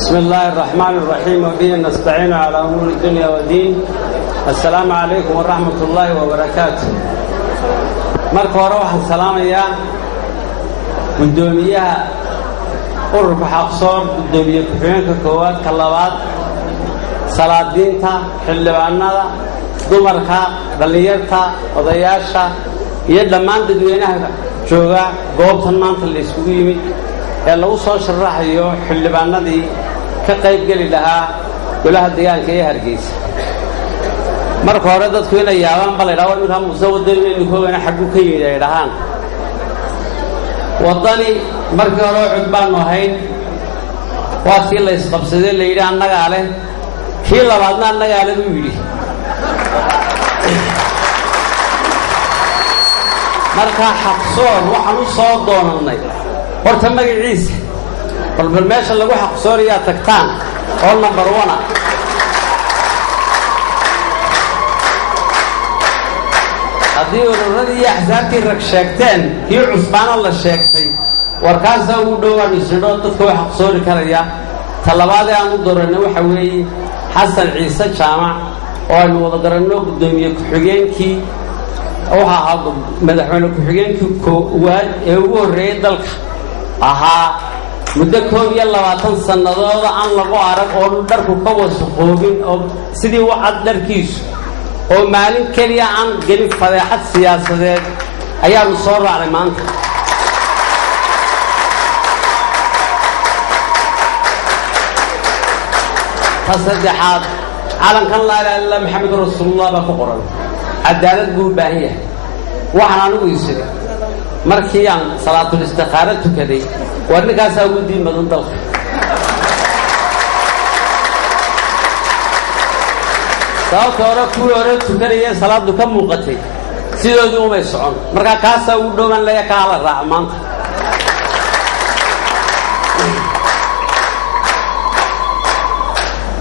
بسم الله الرحمن الرحيم وبه نستعين على أمور الدنيا والدين. السلام عليكم ورحمة الله وبركاته. marka hore waxaan salaamayaa gudoomiyaha ururka xaqsoor gudoomiye ku-xigeenka koowaad ka labaad salaadiinta xildhibaanada dumarka dhalinyarta odayaasha iyo dhammaan dadweynaha jooga goobtan maanta la isugu yimid ee lagu soo sharaxayo xildhibaanadii ka qayb gali lahaa golaha deegaanka ee Hargeysa. marka hore dadku inay yaabaan bal ilaa ninka musawaddeeyay koobana xaggu ka yeedhaan wadani markii hore cudbaan ahayn waa si la isqabsaday la yiraahdo annaga leh kii labaadna annaga leh uu yiri marka xaqsoor waxaan u soo doonanay horta magaciisa bal meesha lagu xaqsooriya tagtaan oo number 1 haddii ururadii axsaabtii rag sheegteen kii cusbaana la sheegtay warkaasa ugu dhowaan isdhoo dadka wax xaqsoori karaya talabaadee aan u dooranay waxa weeye xasan ciise jaamac oo aynu wada garanno gudoomiye ku-xigeenkii waxa ahaa madaxweyne ku-xigeenkii koowaad ee ugu horreeyay dalka ahaa muddo 22 sannadood aan lagu arag oo dharku ka wasaqoobin oo sidii wacad dharkiisu oo maalin kaliya aan gelin fadeexad siyaasadeed ayaanu soo raacnay maanta tasaddexaad calankan laa ilaaha illa maxamed rasuulullah baa ku qoran cadaalad buu u baahan yahay waxaan anigu isiri markii aan salaatul istikhaara tukaday war ninkaasaa ugu diin badan dalka sababta hore kuwii hore tukanaya salaadu ka muuqatay sidoodii umay socon marka kaasaa ugu dhowaan laga ka hala raaco maanta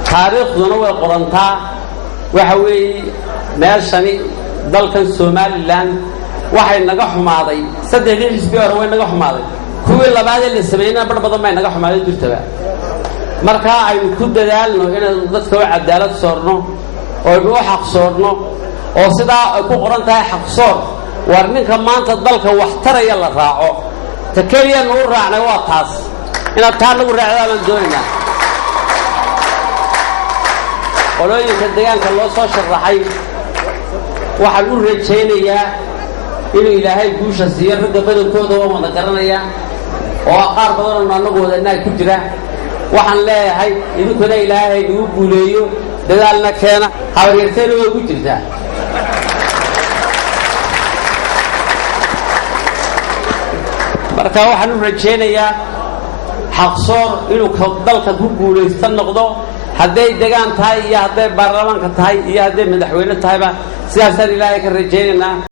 taariikhduna way qorantaa waxa weeye meeshani dalkan Somaliland waxay naga xumaaday saddexdii xisbi hore way naga xumaaday kuwii labaad ee la sameeyay bar badan bay naga xumaaday jirtaba marka aynu ku dadaalno inaan dadka u cadaalad soorno oo uu xaq soorno oo sidaa ay ku qoran tahay xaq soor war ninka maanta dalka wax taraya la raaco ta kaliya noo raacnay waa taas ina taan lagu raacdaan doonayna qolooyinka deegaanka loo soo sharaxay waxaan u rajaynayaa inuu ilaahay guusha siiyo ragga badankooda oo wada garanaya oo qaar badan oo anagu wada ku jira waxaan leeyahay idinkuna ilaahay ugu guuleeyo dadaalna keena hawareerteen oo ugu jirta marka waxaan u rajaynayaa xaqsoor inuu dalka ku guuleysto noqdo hadday deegaan tahay iyo hadday baarlamaanka tahay iyo hadday madaxweyne tahayba sidaasaan ilaahay ka rajaynaynaa